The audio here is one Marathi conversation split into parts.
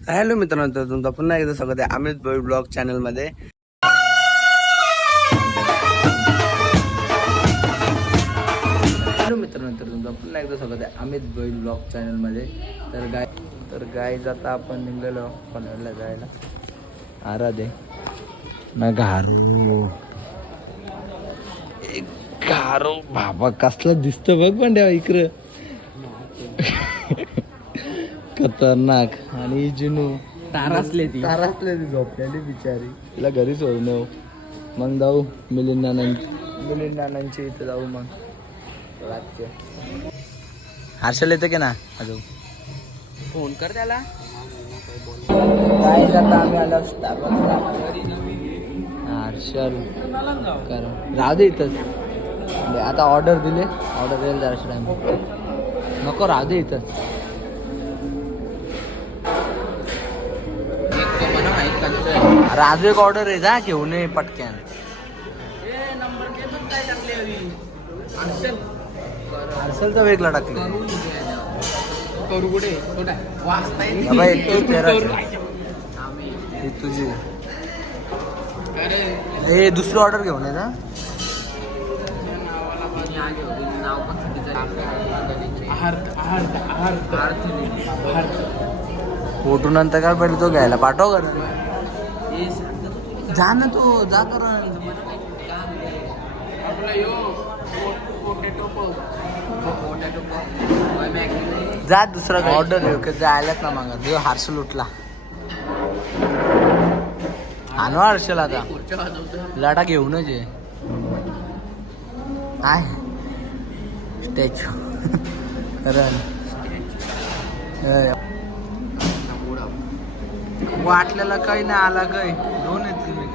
हॅलो मित्रांनो तुमचं पुन्हा एकदा स्वागत आहे अमित भोई ब्लॉग चॅनलमध्ये हॅलो मित्रांनो तर तुमचं पुन्हा एकदा स्वागत आहे अमित भोई ब्लॉग चॅनलमध्ये तर गाय तर गाय जाता आपण निघलेलो पनवेलला जायला. आराधे. ना घारू एक घारू बाबा कसला दिसतं बघ पण इकडं. खतरनाक. आणि जिनू. तारासले ती. तारासले ती झोपलेली बिचारी. तिला घरी सोडून येऊ. मग जाऊ मिलिंद नानांची. मिलिंद नानांची इथे जाऊ मग. रातचे. हर्षल येतं की ना? अजून. फोन कर त्याला. काय जाता आम्ही आलो स्टारबक्सला हर्षल कर. राहू दे इथंच. आता ऑर्डर दिले. ऑर्डर देईल जराशी टाइम नको राहू दे इथं. अरे अजून एक ऑर्डर आहे जा घेऊन ये पटक्यान हर्षलचा वेगळा टाकले तेरा करू. ही तुझी. हे दुसरी ऑर्डर घेऊन ये ना फोटो नंतर काय पडलं तो घ्यायला? पाठव कर जा ना तू जा कर जा दुसरा ऑर्डर घेऊ की जायलाच ना मग. देव हर्षल उठला. आणू हर्षल आता. खुर्च्या वाजवतो लाटा घेऊनच ये. काय? स्टॅच्यू करण वाटलेला काही नाही आला काही दोन येतील मी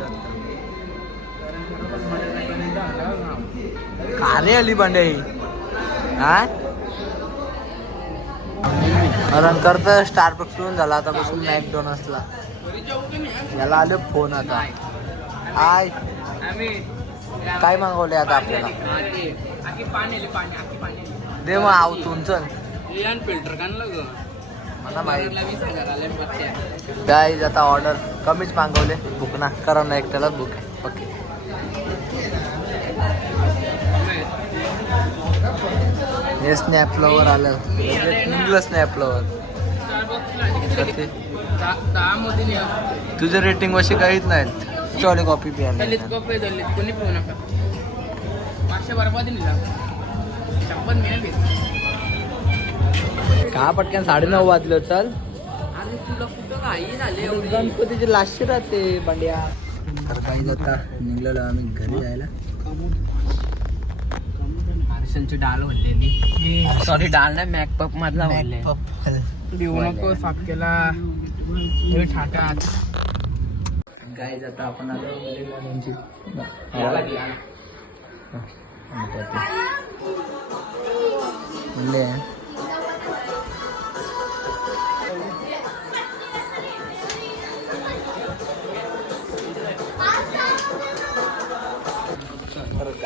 का रे आली भांडे. काय कारण करता स्टार पिऊन झाला आता बसून मॅकडॉनल्ड्सला. याला आले फोन आता. आय. काय मागवले आता आपल्याला? दे मग आव तुमचं फिल्टर ग मला माहीत. वीस आता ऑर्डर कमीच मागवले. बुक ना. करा ना एकट्याला बुक आहे ओके हे स्नॅप फ्लॉवर आलं. निघलं स्नॅप फ्लॉवर तुझे रेटिंग वशी काहीच नाहीत चॉली कॉपी दलित प्यायला कपडे दलित. कोणी पिऊ नका. मागच्या बरोबर दिली शपथ मिळेल का पटकन साडेनऊ वाजलं चल गणपतीची लाशी राहते बंड्या तर काही जाता निघलेलो आम्ही घरी जायला पार्सलची डाल म्हणलेली सॉरी डाल नाही मॅकपप मधला म्हणले देऊ नको साफ केला हे ठाटात काय जाता आपण आलो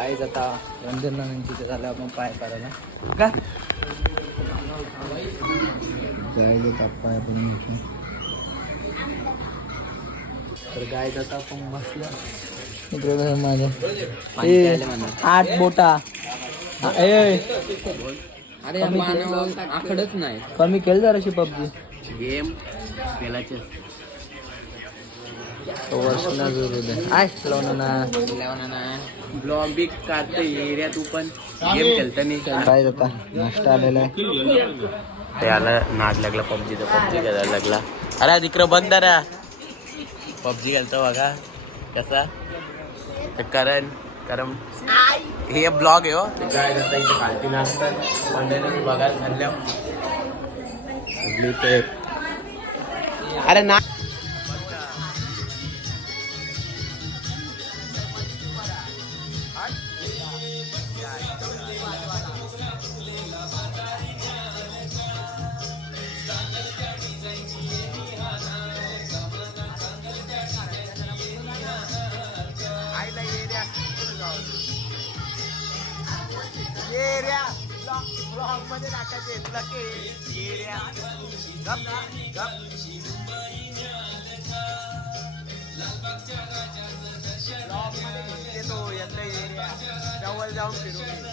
काय जाता रंजन इथे झालं आपण पाय करायला का? पाय. तर गाय जाता आपण बसलं. आठ बोटा. अरे आकडच नाही. कमी केलं जराशी पबजी. गेम खेळाचे आय लावून ना ब्लॉग बी काढते एरिया तू पण. गेम खेळता नाही काय जाता नाश्ता आलेला आहे. त्याला नाद लागला पबजीचा पबजी खेळायला लागला. अरे तिकडं बघ ना पबजी खेळतो बघा. कसा? तर करण कारण हे ब्लॉग आहे हो. ते काय करता इथे खालती नाचतात. मंडळीने मी बघायला चालल्या ते अरे ना मध्ये टाकायचे लके येड्या. गप, गप. ब्लॉगमध्ये घेतले तो एरिया जवळ जाऊन फिरून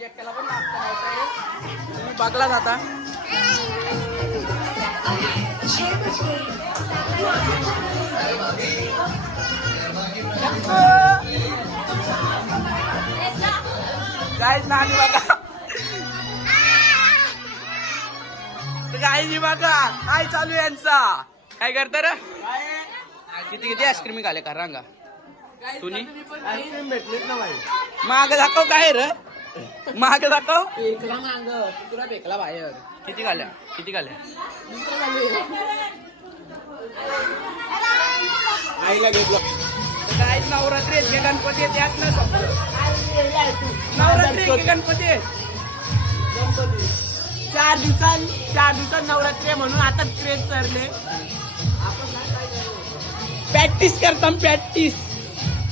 पण. तुम्ही बघला जाता काय नानी बघा. काय बघा. काय चालू आहे यांचा? काय करता रे? किती किती आईस्क्रीम खाले का रांगा. तुम्ही? आईस्क्रीम भेटलीच ना भाई माग दाखव काय रे? माग दाखव. पेकला माग तुला पेकला बाहेर. किती खाल्या? किती खाल्या? आईला घेतलं. काय नवरात्री आहेत का गणपती आहेत? यात ना नवरात्री आहेत का गणपती आहेत? चार दिवसां चार दिवसात नवरात्री आहे म्हणून आता क्रेज चरले प्रॅक्टिस करता प्रॅक्टिस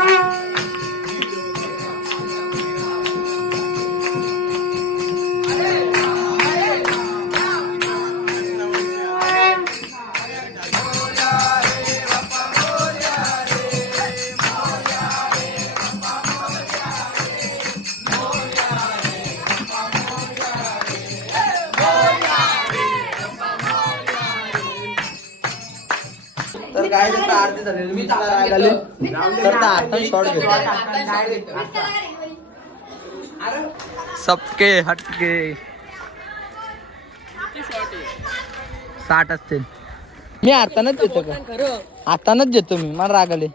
तर काय झालेली मी आता शॉर्ट सबके हटके. साठ असतील. मी आतानाच देतो का? आतानाच देतो मी. मला राग आले.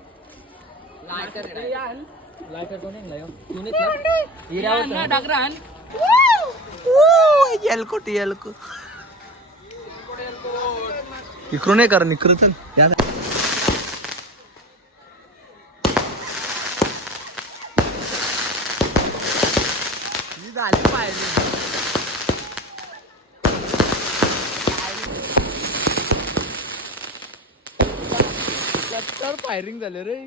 एलकोट एलको इकडून नाही कर इकडं चल. या मी झाली पाहिजे फायरिंग झाले रे.